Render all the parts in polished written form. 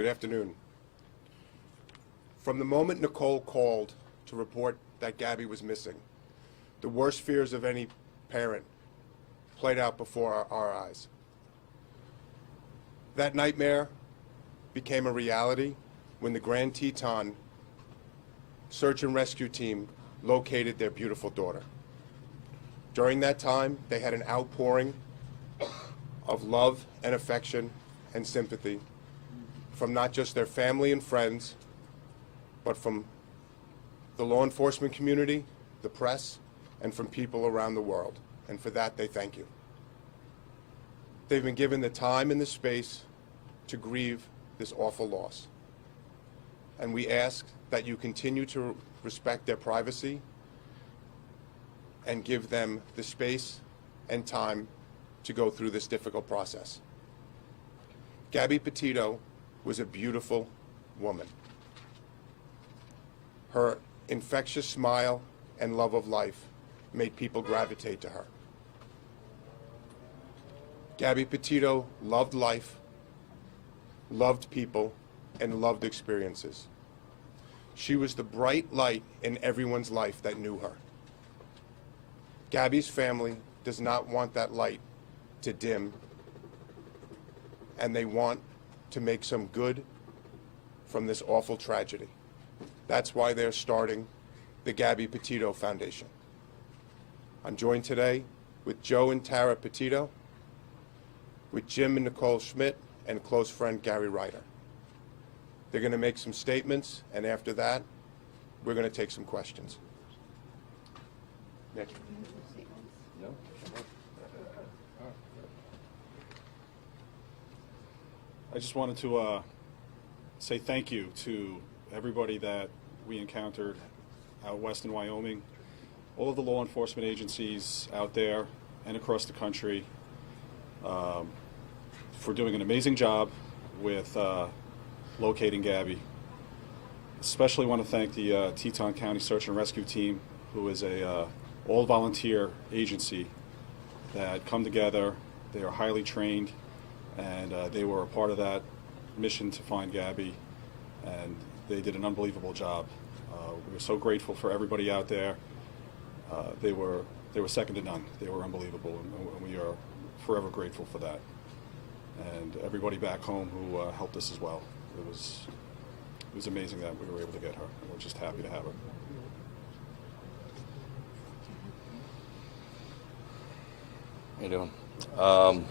Good afternoon. From the moment Nicole called to report that Gabby was missing, the worst fears of any parent played out before our eyes. That nightmare became a reality when the Grand Teton search and rescue team located their beautiful daughter. During that time, they had an outpouring of love and affection and sympathy from not just their family and friends, but from the law enforcement community, the press, and from people around the world. And for that, they thank you. They've been given the time and the space to grieve this awful loss. And we ask that you continue to respect their privacy and give them the space and time to go through this difficult process. Gabby Petito was a beautiful woman. Her infectious smile and love of life made people gravitate to her. Gabby Petito loved life, loved people, and loved experiences. She was the bright light in everyone's life that knew her. Gabby's family does not want that light to dim, and they want to make some good from this awful tragedy. That's why they're starting the Gabby Petito Foundation. I'm joined today with Joe and Tara Petito, with Jim and Nicole Schmidt, and close friend Gary Ryder. They're going to make some statements, and after that, we're going to take some questions. Nick? No? I just wanted to say thank you to everybody that we encountered out west in Wyoming, all of the law enforcement agencies out there and across the country for doing an amazing job with locating Gabby. Especially want to thank the Teton County Search and Rescue Team, who is a all-volunteer agency that come together. They are highly trained, and they were a part of that mission to find Gabby, and they did an unbelievable job. We were so grateful for everybody out there. They were second to none. They were unbelievable, and we are forever grateful for that. And everybody back home who helped us as well. It was amazing that we were able to get her. We're just happy to have her. How you doing?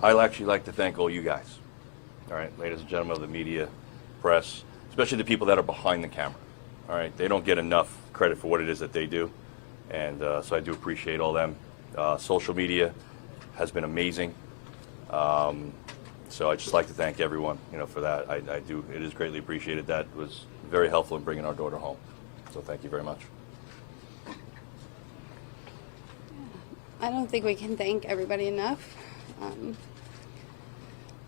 I'd actually like to thank all you guys. All right, ladies and gentlemen of the media, press, especially the people that are behind the camera. All right, they don't get enough credit for what it is that they do, and so I do appreciate all them. Social media has been amazing. So I'd just like to thank everyone, for that. I do. It is greatly appreciated. That was very helpful in bringing our daughter home. So thank you very much. I don't think we can thank everybody enough.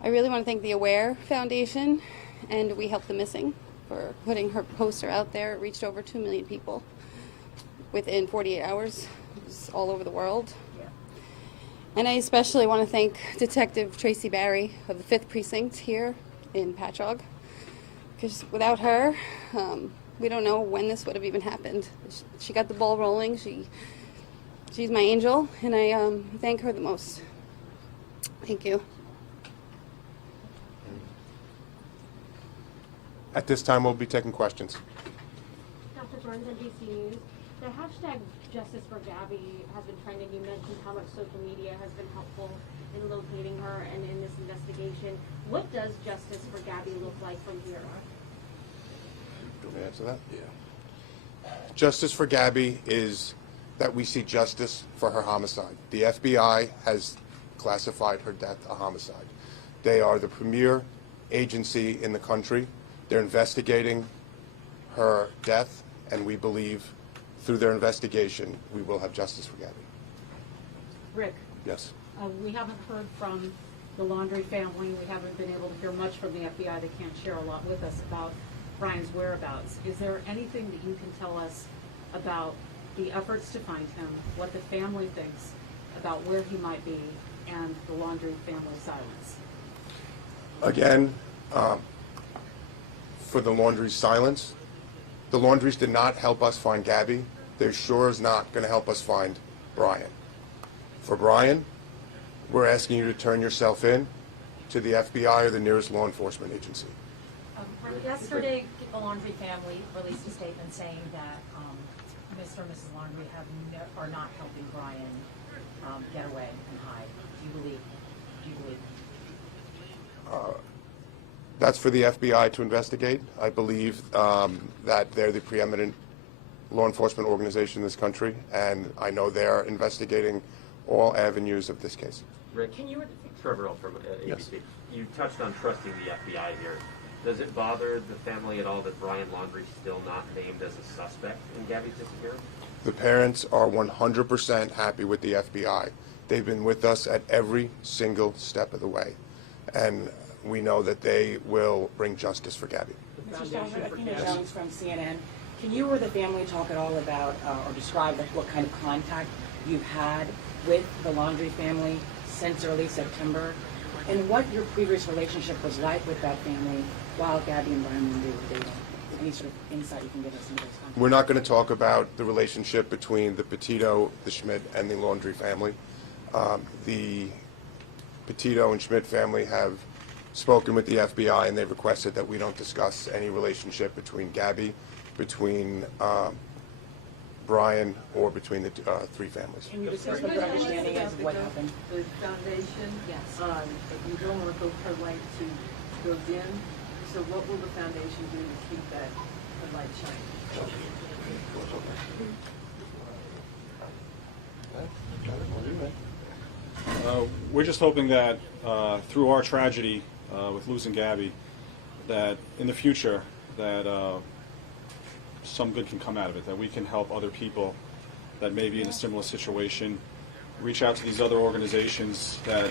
I really want to thank the Aware Foundation and We Help the Missing for putting her poster out there. It reached over 2 million people within 48 hours. It was all over the world. And I especially want to thank Detective Tracy Barry of the 5th Precinct here in Patchogue, because without her, we don't know when this would have even happened. She got the ball rolling. She's my angel, and I thank her the most. Thank you. At this time, we'll be taking questions. Dr. Burns, NBC News. The hashtag Justice for Gabby has been trending. You mentioned how much social media has been helpful in locating her and in this investigation. What does Justice for Gabby look like from here? Do you want me to answer that? Yeah. Justice for Gabby is that we see justice for her homicide. The FBI has classified her death a homicide. They are the premier agency in the country. They're investigating her death, and we believe through their investigation, we will have justice for Gabby. Rick. Yes. We haven't heard from the Laundrie family. We haven't been able to hear much from the FBI. They can't share a lot with us about Brian's whereabouts. Is there anything that you can tell us about the efforts to find him, what the family thinks about where he might be, and the Laundrie family silence? Again, for the laundry's silence. The laundries did not help us find Gabby. They're sure as not going to help us find Brian. For Brian, we're asking you to turn yourself in to the FBI or the nearest law enforcement agency. Yesterday, the Laundrie family released a statement saying that Mr. and Mrs. Laundrie are not helping Brian get away and hide. Do you believe? That's for the FBI to investigate. I believe that they're the preeminent law enforcement organization in this country, and I know they're investigating all avenues of this case. Rick, Trevor Earl from ABC. Yes. You touched on trusting the FBI here. Does it bother the family at all that Brian Laundrie's still not named as a suspect in Gabby's disappearance? The parents are 100% happy with the FBI. They've been with us at every single step of the way, and we know that they will bring justice for Gabby. Mr. Stafford, Athena Jones from CNN. Can you or the family talk at all about or describe what kind of contact you've had with the Laundrie family since early September, and what your previous relationship was like with that family while Gabby and Brian Laundrie were dating? Any sort of insight you can give us into those contacts? We're not going to talk about the relationship between the Petito, the Schmidt, and the Laundrie family. The Petito and Schmidt family have spoken with the FBI, and they've requested that we don't discuss any relationship between Gabby, between Brian, or between the three families. Can you discuss what your understanding is of what happened? The foundation, Yes. you don't want to go her light to goes in, so what will the foundation do to keep that light shining? We're just hoping that through our tragedy with losing Gabby, that in the future that some good can come out of it, that we can help other people that may be in a similar situation, reach out to these other organizations that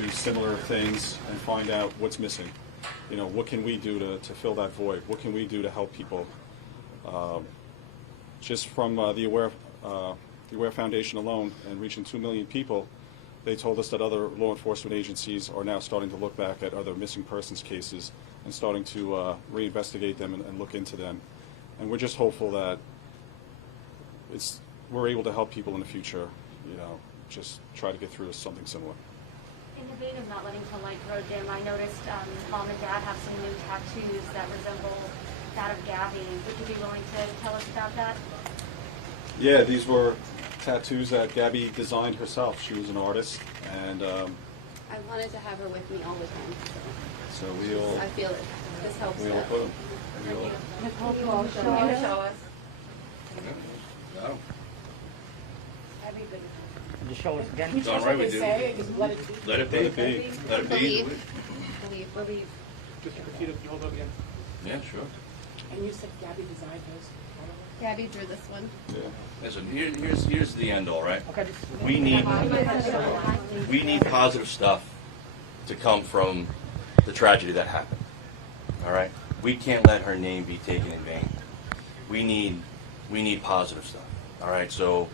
do similar things and find out what's missing. You know, what can we do to fill that void? What can we do to help people? Just from the Aware Foundation alone and reaching 2 million people, they told us that other law enforcement agencies are now starting to look back at other missing persons cases and starting to reinvestigate them and look into them. And we're just hopeful that we're able to help people in the future, you know, just try to get through something similar. In the vein of not letting the light grow dim, I noticed Mom and Dad have some new tattoos that resemble that of Gabby. Would you be willing to tell us about that? Yeah, these were tattoos that Gabby designed herself. She was an artist, and I wanted to have her with me all the time. so we'll I feel it. This helps. put them. Nicole, you all show us. Just show us again. It's all right, we do. Let it be. Let it be. Let it be. Believe. Mr. Petito, can you hold up again? Yeah, sure. And you said Gabby designed hers? Gabby drew this one. Yeah. Listen, here's the end all, right? Okay. We need positive stuff to come from the tragedy that happened. All right? We can't let her name be taken in vain. We need positive stuff. All right? So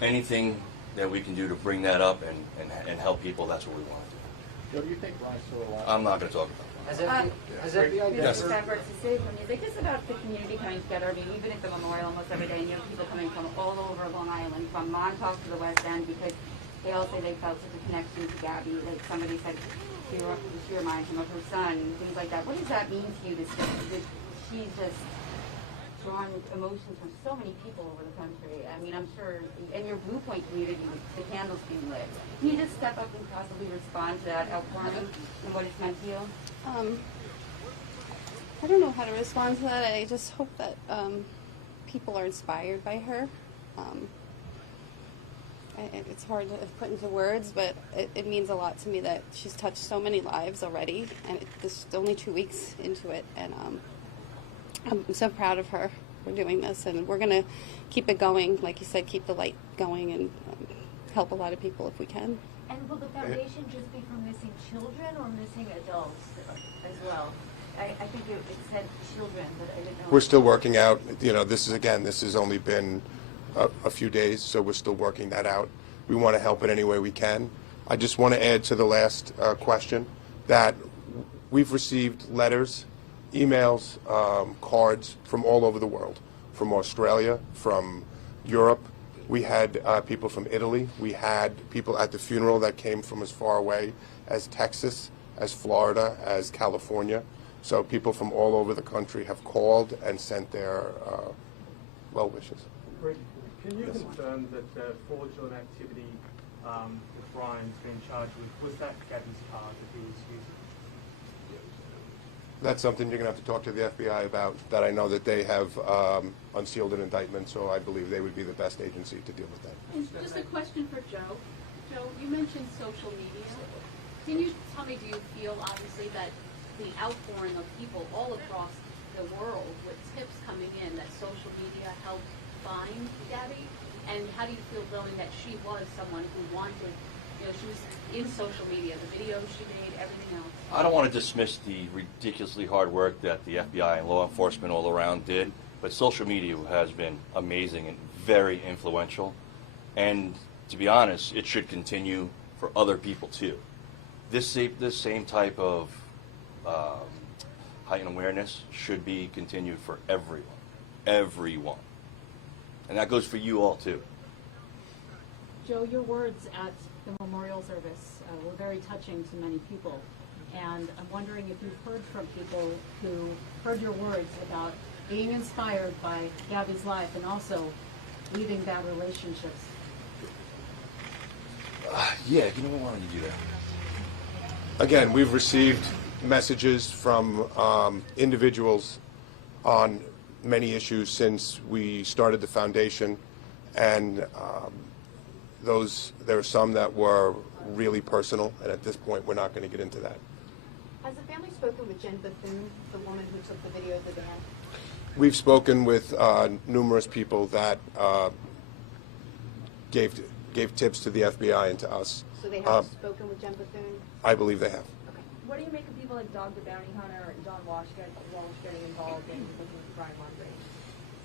anything that we can do to bring that up and help people, that's what we want to do. Joe, do you think Brian's still alive? I'm not going to talk about that. Has FBI Yes. Separate to save for music. It's about the community coming together. I mean, even at the memorial almost every day, and you have people coming from all over Long Island, from Montauk to the West End, because they all say they felt such a connection to Gabby. Like somebody said, she reminds him of her son, things like that. What does that mean to you to see that she's just drawn emotions from so many people over the country? I mean, I'm sure, in your Blue Point community, with the candles being lit, can you just step up and possibly respond to that outpouring and what it's meant to you? I don't know how to respond to that. I just hope that people are inspired by her. It's hard to put into words, but it means a lot to me that she's touched so many lives already, and this is only 2 weeks into it, and I'm so proud of her for doing this, and we're going to keep it going. Like you said, keep the light going and help a lot of people if we can. And will the foundation just be for missing children or missing adults as well? I think it said children, but I didn't know. We're still working out, you know, this has only been a few days, so we're still working that out. We want to help it any way we can. I just want to add to the last question that we've received letters emails, cards from all over the world, from Australia, from Europe. We had people from Italy. We had people at the funeral that came from as far away as Texas, as Florida, as California. So people from all over the country have called and sent their well wishes. Can you confirm that the fraudulent activity that Brian's been charged with, was that Gabby's car that he was using? That's something you're going to have to talk to the FBI about. That I know that they have unsealed an indictment, so I believe they would be the best agency to deal with that. And just a question for Joe. Joe, you mentioned social media. Can you tell me, do you feel obviously that the outpouring of people all across the world with tips coming in, that social media helped find Gabby? And how do you feel knowing that she was someone who wanted, she was in social media, the videos she made, everything else? I don't want to dismiss the ridiculously hard work that the FBI and law enforcement all around did, but social media has been amazing and very influential. And to be honest, it should continue for other people too. This same type of heightened awareness should be continued for everyone. And that goes for you all too. Joe, your words at the memorial service were very touching to many people. And I'm wondering if you've heard from people who heard your words about being inspired by Gabby's life and also leaving bad relationships. Yeah, why don't you do that? Again, we've received messages from individuals on many issues since we started the foundation, and there are some that were really personal, and at this point we're not going to get into that. Has the family spoken with Jen Bethune, the woman who took the video of the band? We've spoken with numerous people that gave tips to the FBI and to us. So they have spoken with Jen Bethune? I believe they have. Okay. What do you make of people like Dog the Bounty Hunter and John Walsh getting involved in looking for Brian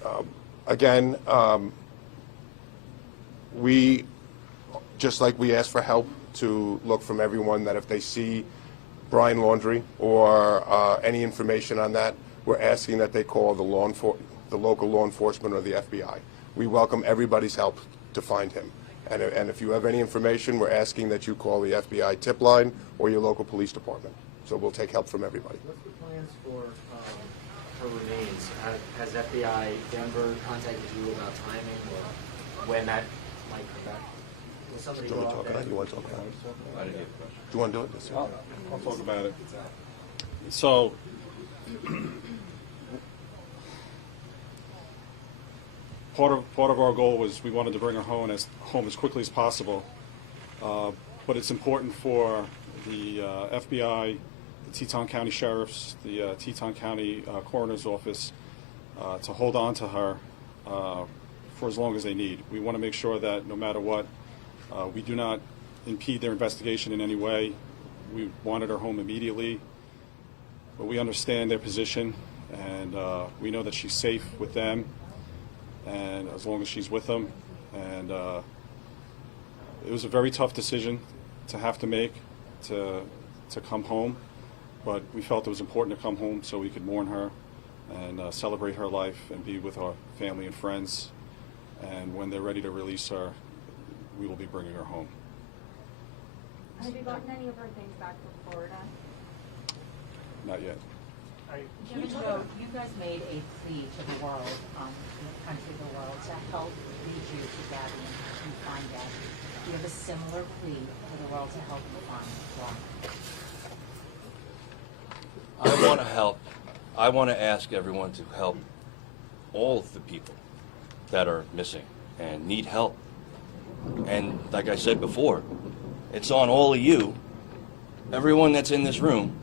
Laundrie? Again, we, just like we ask for help to look from everyone, that if they see Brian Laundrie or any information on that, we're asking that they call the local law enforcement or the FBI. We welcome everybody's help to find him. And if you have any information, we're asking that you call the FBI tip line or your local police department. So we'll take help from everybody. What's the plans for her remains? Has FBI Denver contacted you about timing or when that might come back? Will somebody Do you go want to out talk there? about it? You want to talk about it? I didn't get the question. Do you want to do it? Yes, sir. I'll talk about it. So, part of our goal was we wanted to bring her home as quickly as possible, but it's important for the FBI, the Teton County Sheriffs, the Teton County Coroner's Office to hold on to her for as long as they need. We want to make sure that no matter what, we do not impede their investigation in any way. We wanted her home immediately, but we understand their position, and we know that she's safe with them, and as long as she's with them. And it was a very tough decision to have to make to come home, but we felt it was important to come home so we could mourn her and celebrate her life and be with our family and friends. And when they're ready to release her, we will be bringing her home. Have you gotten any of her things back from Florida? Not yet. Jim and Joe, you guys made a plea to the world, the country, the world, to help lead you to Gabby and find Gabby. Do you have a similar plea to the world to help you find Brian? I want to help. I want to ask everyone to help all of the people that are missing and need help. And like I said before, it's on all of you, everyone that's in this room,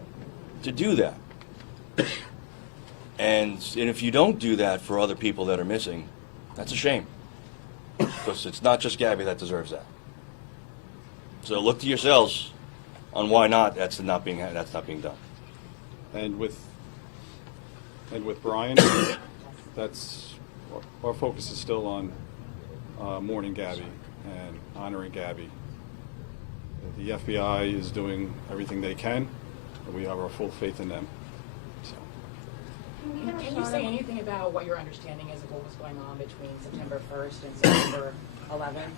to do that. And if you don't do that for other people that are missing, that's a shame. Because it's not just Gabby that deserves that. So look to yourselves on why not that's not being done. And with Brian, that's our focus is still on mourning Gabby and honoring Gabby. The FBI is doing everything they can, and we have our full faith in them. So. Can you say anything about what your understanding is of what was going on between September 1st and September 11th?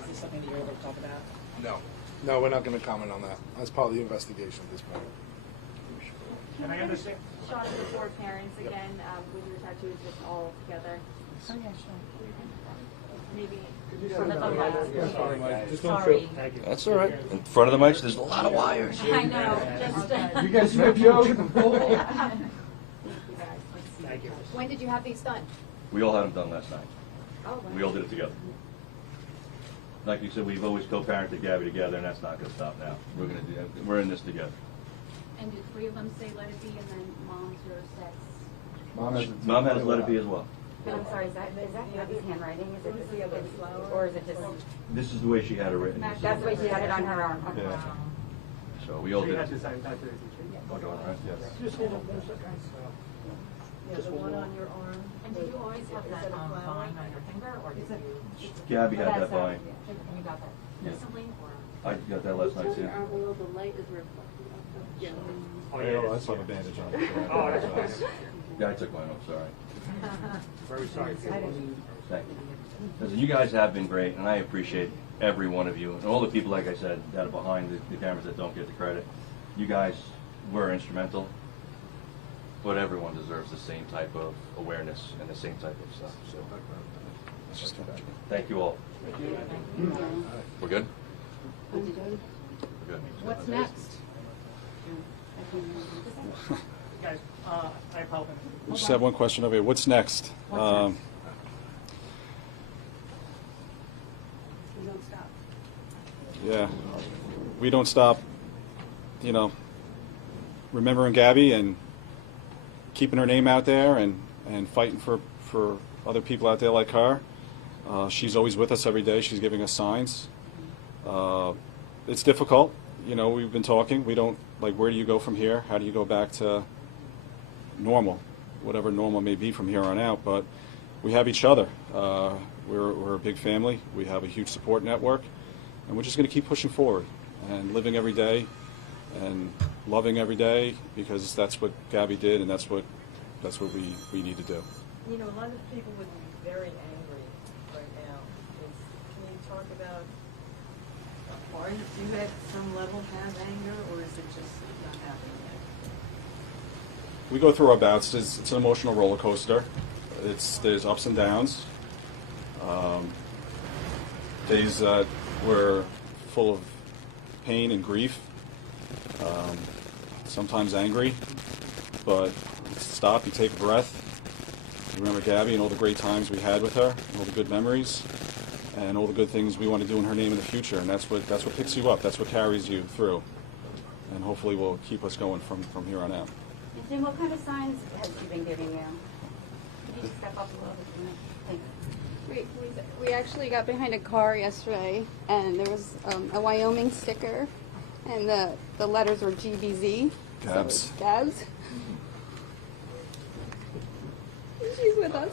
Is this something that you're able to talk about? No. No, we're not going to comment on that. That's part of the investigation at this point. Can I understand? Shot of the four parents again, with your tattoos just all together. Oh, yeah, sure. Maybe. Sorry. That's all right. In front of the mics, there's a lot of wires. I know, You guys have When did you have these done? We all had them done last night. Oh, wow. We all did it together. Like you said, we've always co-parented Gabby together, and that's not going to stop now. We're in this together. And did three of them say let it be, and then mom's or sex? Mom has let it be as well. And I'm sorry, is that Gabby's handwriting? Is it just, or is it just? This is the way she had it written. That's the way she had it on her arm. Okay. Yeah. So we all She did had it. the same tattoo. Oh, do I? Yes. Yeah, the one on your arm. And did you always have that vine on your finger, or did you? Gabby had that vine. And you got that Yeah. recently, or? I got that last night too. The light is reflecting. Yeah. Oh, yeah. I saw the bandage on it. Oh, that's nice. Yeah, I took mine off, sorry. Very sorry. Thank you. Listen, you guys have been great, and I appreciate every one of you, and all the people, like I said, that are behind the cameras that don't get the credit. You guys were instrumental, but everyone deserves the same type of awareness and the same type of stuff. So, let's just come back. Thank you all. We're good? We're good. What's next? Guys, I apologize. We just have one question over here. What's next? We don't stop. Yeah, we don't stop, remembering Gabby and keeping her name out there and fighting for other people out there like her. She's always with us every day. She's giving us signs. It's difficult. We've been talking. We don't, where do you go from here? How do you go back to normal, whatever normal may be from here on out? But we have each other. We're a big family. We have a huge support network. And we're just going to keep pushing forward and living every day and loving every day, because that's what Gabby did, and that's what we need to do. You know, a lot of people would be very angry right now. Can you talk about, or do you at some level have anger, or is it just not happening yet? We go through our bouts. It's an emotional roller coaster. There's ups and downs. Days that we're full of pain and grief. Sometimes angry, but you stop, you take a breath. You remember Gabby and all the great times we had with her, all the good memories, and all the good things we want to do in her name in the future. And that's what picks you up. That's what carries you through, and hopefully will keep us going from here on out. And Tim, what kind of signs has she been giving you? Could you just step up a little bit for me? Thanks. We actually got behind a car yesterday, and there was a Wyoming sticker, and the letters were GBZ. Gabs. So Gabs. She's with us.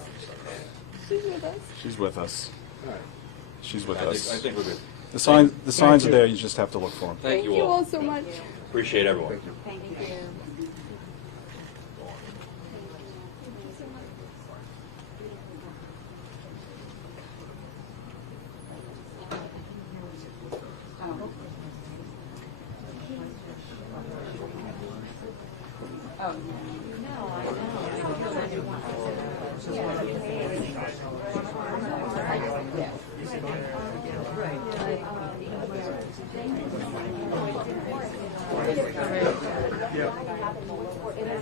She's with us. She's with us. She's with I us. think we're good. The signs are there. You just have to look for them. Thank you you all. all so much. Appreciate everyone. Thank you. Oh, no, I know. Right.